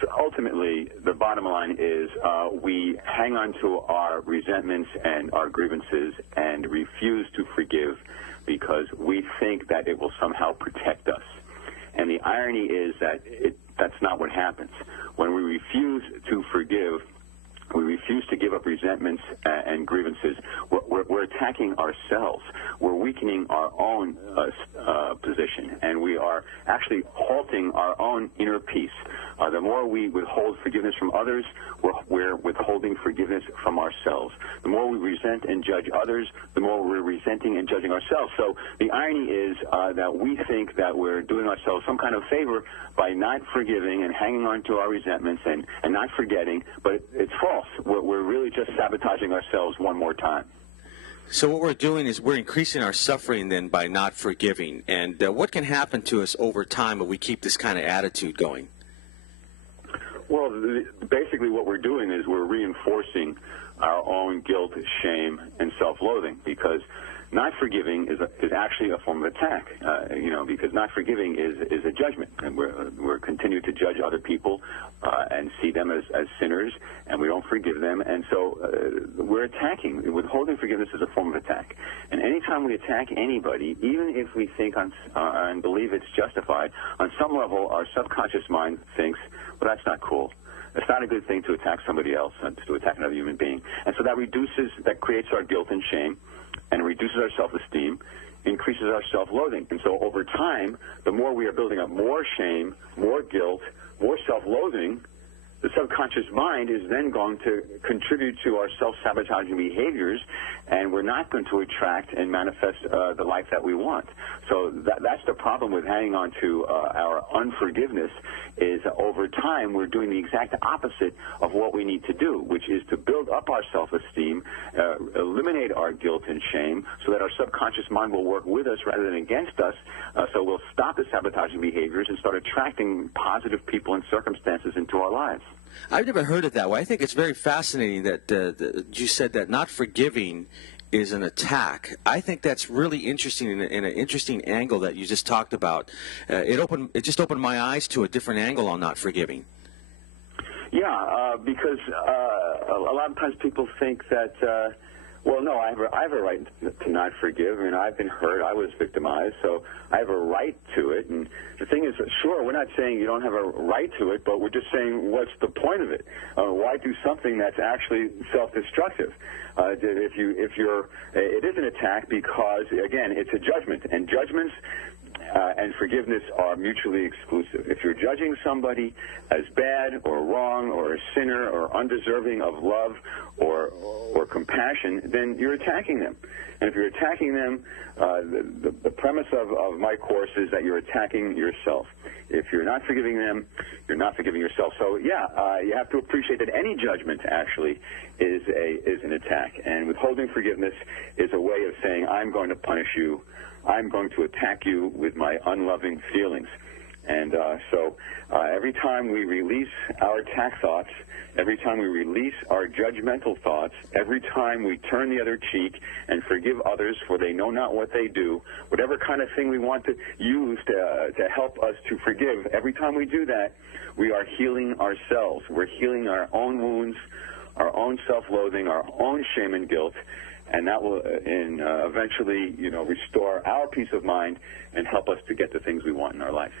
So ultimately, the bottom line is we hang on to our resentments and our grievances and refuse to forgive because we think that it will somehow protect us. And the irony is that that's not what happens. When we refuse to forgive, we refuse to give up resentments and grievances, we're attacking ourselves. We're weakening our own position, and we are actually halting our own inner peace. The more we withhold forgiveness from others, we're withholding forgiveness from ourselves. The more we resent and judge others, the more we're resenting and judging ourselves. So the irony is that we think that we're doing ourselves some kind of favor by not forgiving and hanging on to our resentments and not forgetting, but it's false. We're really just sabotaging ourselves one more time. So what we're doing is we're increasing our suffering then by not forgiving. And what can happen to us over time if we keep this kind of attitude going? Well, basically what we're doing is we're reinforcing our own guilt, shame, and self-loathing, because not forgiving is actually a form of attack, because not forgiving is a judgment, and we're continue to judge other people and see them as sinners, and we don't forgive them, and so we're attacking. Withholding forgiveness is a form of attack, and anytime we attack anybody, even if we think and believe it's justified, on some level our subconscious mind thinks, well, that's not cool. It's not a good thing to attack somebody else, to attack another human being, and so that creates our guilt and shame, and reduces our self-esteem, increases our self-loathing. And so over time, the more we are building up more shame, more guilt, more self-loathing, the subconscious mind is then going to contribute to our self-sabotaging behaviors, and we're not going to attract and manifest the life that we want. So that's the problem with hanging on to our unforgiveness, is over time we're doing the exact opposite of what we need to do, which is to build up our self-esteem, eliminate our guilt and shame, so that our subconscious mind will work with us rather than against us, so we'll stop the sabotaging behaviors and start attracting positive people and circumstances into our lives. I've never heard it that way. I think it's very fascinating that you said that not forgiving is an attack. I think that's really interesting in an interesting angle that you just talked about. It just opened my eyes to a different angle on not forgiving. Yeah, because a lot of times people think that, well, no, I have a right to not forgive. I mean, I've been hurt. I was victimized, so I have a right to it. And the thing is, sure, we're not saying you don't have a right to it, but we're just saying, what's the point of it? Why do something that's actually self-destructive? It is an attack because, again, it's a judgment, and judgments and forgiveness are mutually exclusive. If you're judging somebody as bad or wrong or a sinner or undeserving of love or compassion, then you're attacking them. And if you're attacking them, the premise of my course is that you're attacking yourself. If you're not forgiving them, you're not forgiving yourself. So, yeah, you have to appreciate that any judgment actually is an attack. And withholding forgiveness is a way of saying, I'm going to punish you. I'm going to attack you with my unloving feelings. And so every time we release our attack thoughts, every time we release our judgmental thoughts, every time we turn the other cheek and forgive others for they know not what they do, whatever kind of thing we want to use to help us to forgive, every time we do that, we are healing ourselves. We're healing our own wounds, our own self-loathing, our own shame and guilt, and that will eventually, restore our peace of mind and help us to get the things we want in our life.